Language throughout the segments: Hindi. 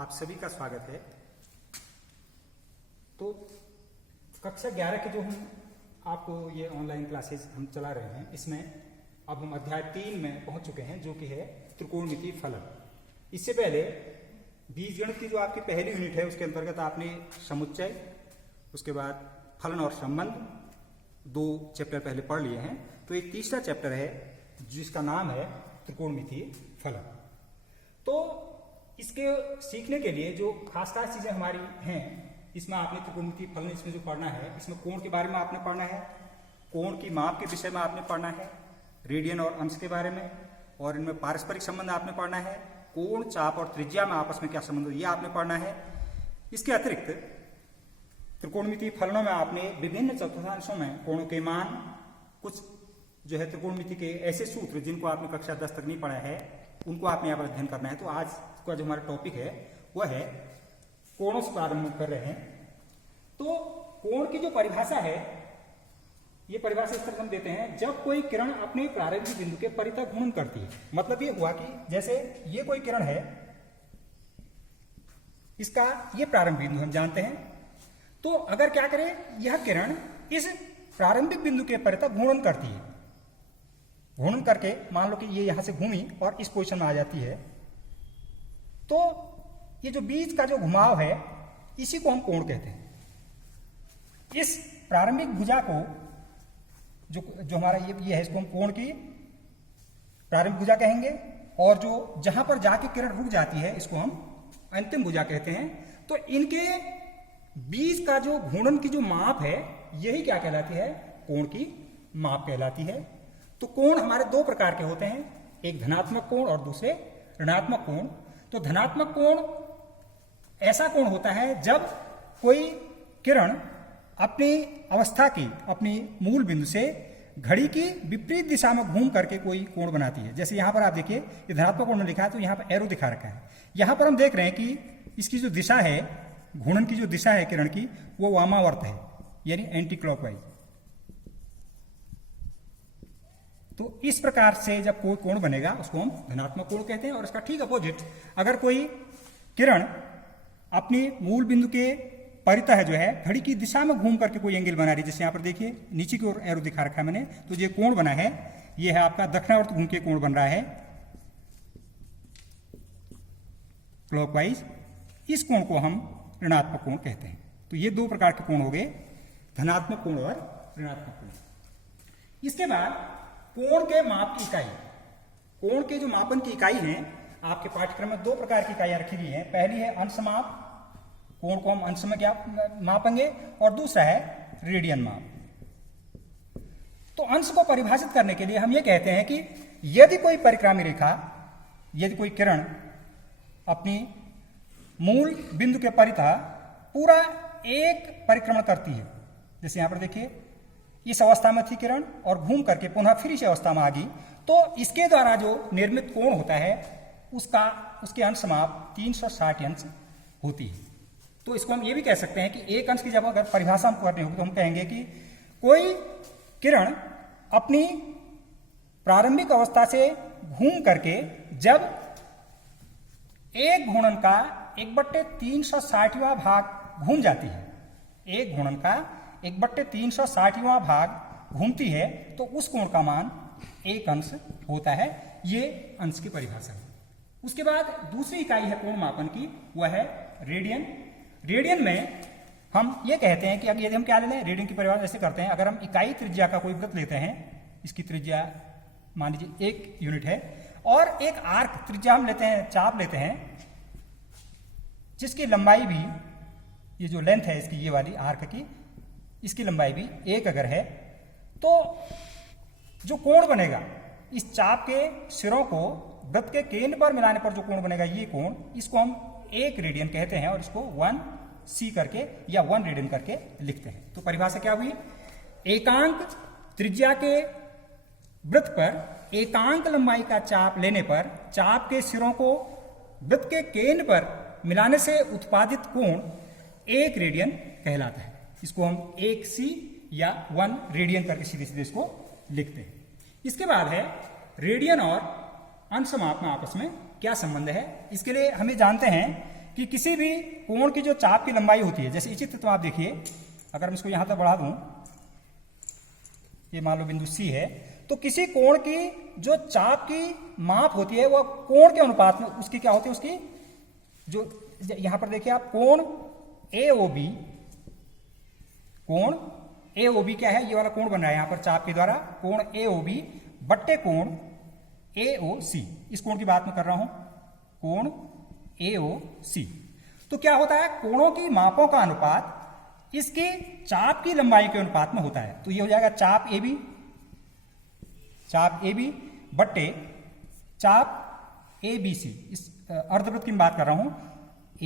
आप सभी का स्वागत है। तो कक्षा 11 के जो हम आपको ये ऑनलाइन क्लासेस हम चला रहे हैं, इसमें अब हम अध्याय 3 में पहुंच चुके हैं, जो कि है त्रिकोणमितीय फलन। इससे पहले बीजगणित की जो आपकी पहली यूनिट है, उसके अंतर्गत आपने समुच्चय, उसके बाद फलन और संबंध 2 चैप्टर पहले पढ़ लिए हैं। तो एक तीसरा चैप्टर है जिसका नाम है त्रिकोणमितीय फलन। तो इसके सीखने के लिए जो खास चीजें हमारी हैं, इसमें आपने त्रिकोणमितीय फलन इसमें जो पढ़ना है, इसमें कोण के बारे में आपने पढ़ना है, कोण की माप के विषय में आपने पढ़ना है, रेडियन और अंश के बारे में, और इनमें पारस्परिक संबंध आपने पढ़ना है, कोण, चाप और त्रिज्या में आपस में क्या संबंध हो ये आपने पढ़ना है। इसके अतिरिक्त त्रिकोणमितीय फलनों में आपने विभिन्न चतुर्थांशों में कोणों के मान, कुछ जो है त्रिकोणमिति के ऐसे सूत्र जिनको आपने कक्षा 10 तक नहीं पढ़ा है, उनको आपने यहाँ पर अध्ययन करना है। तो आज का जो हमारा टॉपिक है वह है कोणों से प्रारंभ कर रहे हैं। तो कोण की जो परिभाषा है, ये परिभाषा इस तरह हम देते हैं, जब कोई किरण अपने प्रारंभिक बिंदु के परितः घूर्णन करती है। मतलब ये हुआ कि जैसे ये कोई किरण है, इसका ये प्रारंभिक बिंदु हम जानते हैं, तो अगर क्या करे, यह किरण इस प्रारंभिक बिंदु के परितः घूर्णन करती है। घूर्णन करके मान लो कि ये यहां से घूमी और इस पोजीशन में आ जाती है, तो ये जो बीच का जो घुमाव है, इसी को हम कोण कहते हैं। इस प्रारंभिक भुजा को जो हमारा ये है, इसको हम कोण की प्रारंभिक भुजा कहेंगे, और जो जहां पर जाके किरण रुक जाती है, इसको हम अंतिम भुजा कहते हैं। तो इनके बीच का जो घूर्णन की जो माप है, यही क्या कहलाती है, कोण की माप कहलाती है। तो कोण हमारे 2 प्रकार के होते हैं, एक धनात्मक कोण और दूसरे ऋणात्मक कोण। तो धनात्मक कोण ऐसा कोण होता है जब कोई किरण अपनी अवस्था की, अपनी मूल बिंदु से घड़ी की विपरीत दिशा में घूम करके कोई कोण बनाती है। जैसे यहां पर आप देखिए, ये धनात्मक कोण में लिखा है, तो यहां पर एरो दिखा रखा है। यहां पर हम देख रहे हैं कि इसकी जो दिशा है, घूर्णन की जो दिशा है किरण की, वो वामावर्त है, यानी एंटी क्लॉकवाइज। तो इस प्रकार से जब कोई कोण बनेगा, उसको हम धनात्मक कोण कहते हैं। और इसका ठीक अपोजिट, अगर कोई किरण अपनी मूल बिंदु के परितः जो है घड़ी की दिशा में घूम करके कोई एंगल बना रही है, जैसे यहां पर देखिए नीचे की ओर एरो दिखा रखा है मैंने, तो ये कोण बना है, ये है आपका दक्षिणावर्त घूम के कोण बन रहा है क्लॉकवाइज। इस कोण को हम ऋणात्मक कोण कहते हैं। तो ये 2 प्रकार के कोण हो गए, धनात्मक कोण और ऋणात्मक कोण। इसके बाद कोण के माप की इकाई, कोण के जो मापन की इकाई है, आपके पाठ्यक्रम में 2 प्रकार की इकाइयां रखी गई हैं। पहली है अंश माप, कोण को हम अंश में क्या मापेंगे, और दूसरा है रेडियन माप। तो अंश को परिभाषित करने के लिए हम ये कहते हैं कि यदि कोई परिक्रामी रेखा, यदि कोई किरण अपनी मूल बिंदु के परितः पूरा एक परिक्रमण करती है, जैसे यहां पर देखिए इस अवस्था में थी किरण और घूम करके पुनः फिर इस अवस्था में आ गई, तो इसके द्वारा जो निर्मित कोण होता है, उसके अंश माप 360 अंश होती है। तो इसको हम ये भी कह सकते हैं कि एक अंश की जब अगर परिभाषा हम करनी होगी, तो हम कहेंगे कि कोई किरण अपनी प्रारंभिक अवस्था से घूम करके जब एक घूर्णन का 1/360वां भाग घूम जाती है, एक घूर्णन का 1/360वां भाग घूमती है, तो उस कोण का मान 1 अंश होता है। ये अंश की परिभाषा है। उसके बाद दूसरी इकाई है कोण मापन की, वह है रेडियन। रेडियन में हम ये कहते हैं कि अगर यदि हम क्या ले लें, रेडियन की परिभाषा ऐसे करते हैं, अगर हम इकाई त्रिज्या का कोई वृत्त लेते हैं, इसकी त्रिज्या मान लीजिए 1 यूनिट है, और एक आर्क त्रिज्या हम लेते हैं, चाप लेते हैं, जिसकी लंबाई भी, ये जो लेंथ है इसकी, ये वाली आर्क की, इसकी लंबाई भी 1 अगर है, तो जो कोण बनेगा, इस चाप के सिरों को वृत्त के केंद्र पर मिलाने पर जो कोण बनेगा, ये कोण, इसको हम 1 रेडियन कहते हैं, और इसको 1c करके या 1 रेडियन करके लिखते हैं। तो परिभाषा क्या हुई, एकांक त्रिज्या के वृत्त पर एकांक लंबाई का चाप लेने पर चाप के सिरों को वृत्त के केंद्र पर मिलाने से उत्पादित कोण 1 रेडियन कहलाता है। इसको हम 1c या 1 रेडियन करके सीधे सीधे इसको लिखते हैं। इसके बाद है रेडियन और अंश माप में आपस में क्या संबंध है। इसके लिए हमें जानते हैं कि किसी भी कोण की जो चाप की लंबाई होती है, जैसे इस चित्र तो आप देखिए, अगर मैं इसको यहां तक बढ़ा दूं, ये मान लो बिंदु सी है, तो किसी कोण की जो चाप की माप होती है वह कोण के अनुपात में उसकी क्या होती है, उसकी जो यहां पर देखिए आप कोण AOB, कोण AOB क्या है, ये वाला कोण बन रहा है यहां पर चाप के द्वारा, कोण AOB बट्टे कोण AOC, इस कोण की बात मैं कर रहा हूं, कोण AOC। तो क्या होता है, कोणों की मापों का अनुपात इसके चाप की लंबाई के अनुपात में होता है। तो ये हो जाएगा चाप AB, चाप AB बट्टे चाप ABC, इस अर्धवृत्त की बात कर रहा हूं,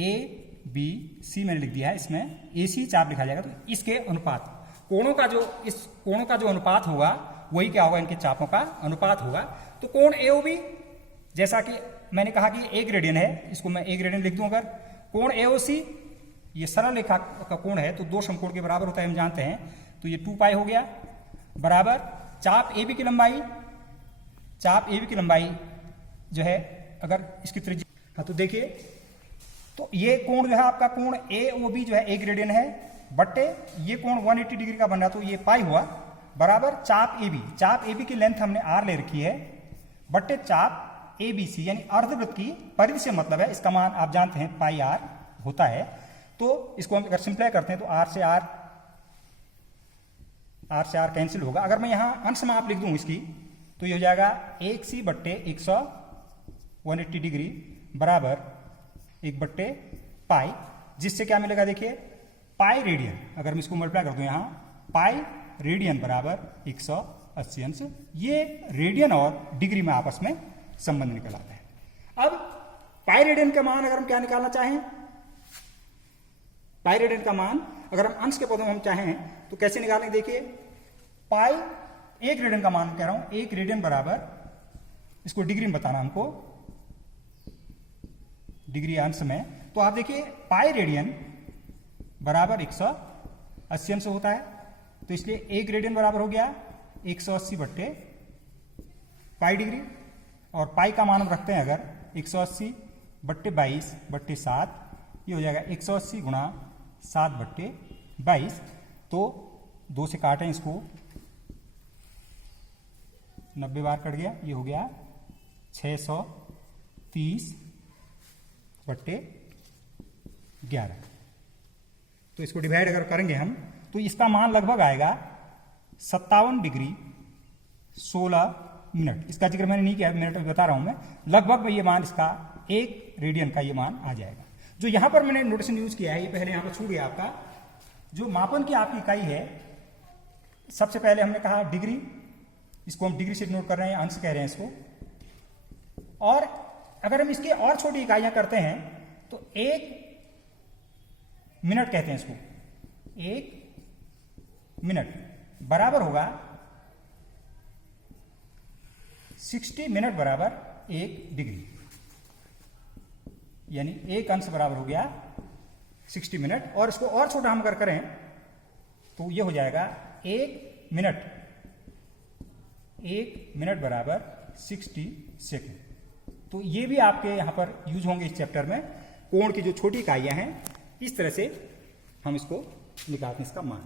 ABC मैंने लिख दिया है, इसमें AC चाप लिखा जाएगा। तो इसके अनुपात कोणों का जो, इस कोणों का जो अनुपात होगा वही क्या होगा, इनके चापों का अनुपात होगा। तो कोण AOB, जैसा कि मैंने कहा कि A ग्रेडियन है, इसको मैं A ग्रेडियन लिख दूं। अगर कोण AOC ये सरल रेखा का कोण है तो दो समकोण के बराबर होता है, हम जानते हैं। तो ये 2 पाई हो गया, बराबर चाप AB की लंबाई, चाप AB की लंबाई जो है अगर इसकी त्रिज्या, हाँ तो देखिए, तो ये कोण जो है आपका कोण AOB जो है A ग्रेडियन है, बट्टे ये कोण 180 डिग्री का बन रहा, तो ये पाई हुआ, बराबर चाप AB, चाप AB की लेंथ हमने R ले रखी है, बट्टे चाप ABC यानी अर्धवृत्त की परिधि से मतलब है, इसका मान आप जानते हैं पाई R होता है। तो इसको हम अगर सिंप्लाई करते हैं तो R से R कैंसिल होगा। अगर मैं यहां अंश माप लिख दूं इसकी, तो ये हो जाएगा 1C बट्टे 180 डिग्री बराबर 1 बट्टे पाई, जिससे क्या मिलेगा देखिए, पाई रेडियन। अगर मैं इसको मल्टीप्लाई कर दूं यहां, पाई रेडियन बराबर 180 अंश। ये रेडियन और डिग्री में आपस में संबंध निकल आता है। अब पाई रेडियन का मान अगर हम क्या निकालना चाहें, पाई रेडियन का मान अगर हम अंश के पदों में हम चाहें तो कैसे निकालेंगे, देखिए पाई 1 रेडियन का मान कह रहा हूं, 1 रेडियन बराबर, इसको डिग्री में बताना हमको, डिग्री अंश में। तो आप देखिए पाई रेडियन बराबर 180 अंश होता है, तो इसलिए 1 रेडियन बराबर हो गया 180 बट्टे पाई डिग्री, और पाई का मान हम रखते हैं अगर 180 बट्टे 22 बट्टे 7, ये हो जाएगा 180 गुणा 7 बट्टे 22। तो 2 से काटें इसको, 90 बार कट गया, ये हो गया 630 बट्टे 11। तो इसको डिवाइड अगर करेंगे हम तो इसका मान लगभग आएगा 57 डिग्री 16 मिनट। इसका जिक्र मैंने नहीं किया, मिनट में बता रहा हूं मैं, लगभग ये मान इसका 1 रेडियन का ये मान आ जाएगा। जो यहां पर मैंने नोटेशन यूज किया है, ये पहले यहां पर छूट गया आपका, जो मापन की आपकी इकाई है, सबसे पहले हमने कहा डिग्री, इसको हम डिग्री से नोट कर रहे हैं, अंश कह रहे हैं इसको। और अगर हम इसकी और छोटी इकाइयां करते हैं तो 1 मिनट कहते हैं इसको, 1 मिनट बराबर होगा 60 मिनट बराबर 1 डिग्री, यानी 1 अंश बराबर हो गया 60 मिनट। और इसको और छोटा हम अगर करें तो ये हो जाएगा 1 मिनट बराबर 60 सेकंड। तो ये भी आपके यहां पर यूज होंगे इस चैप्टर में। कोण की जो छोटी इकाइयां हैं, इस तरह से हम इसको निकालते हैं इसका मान।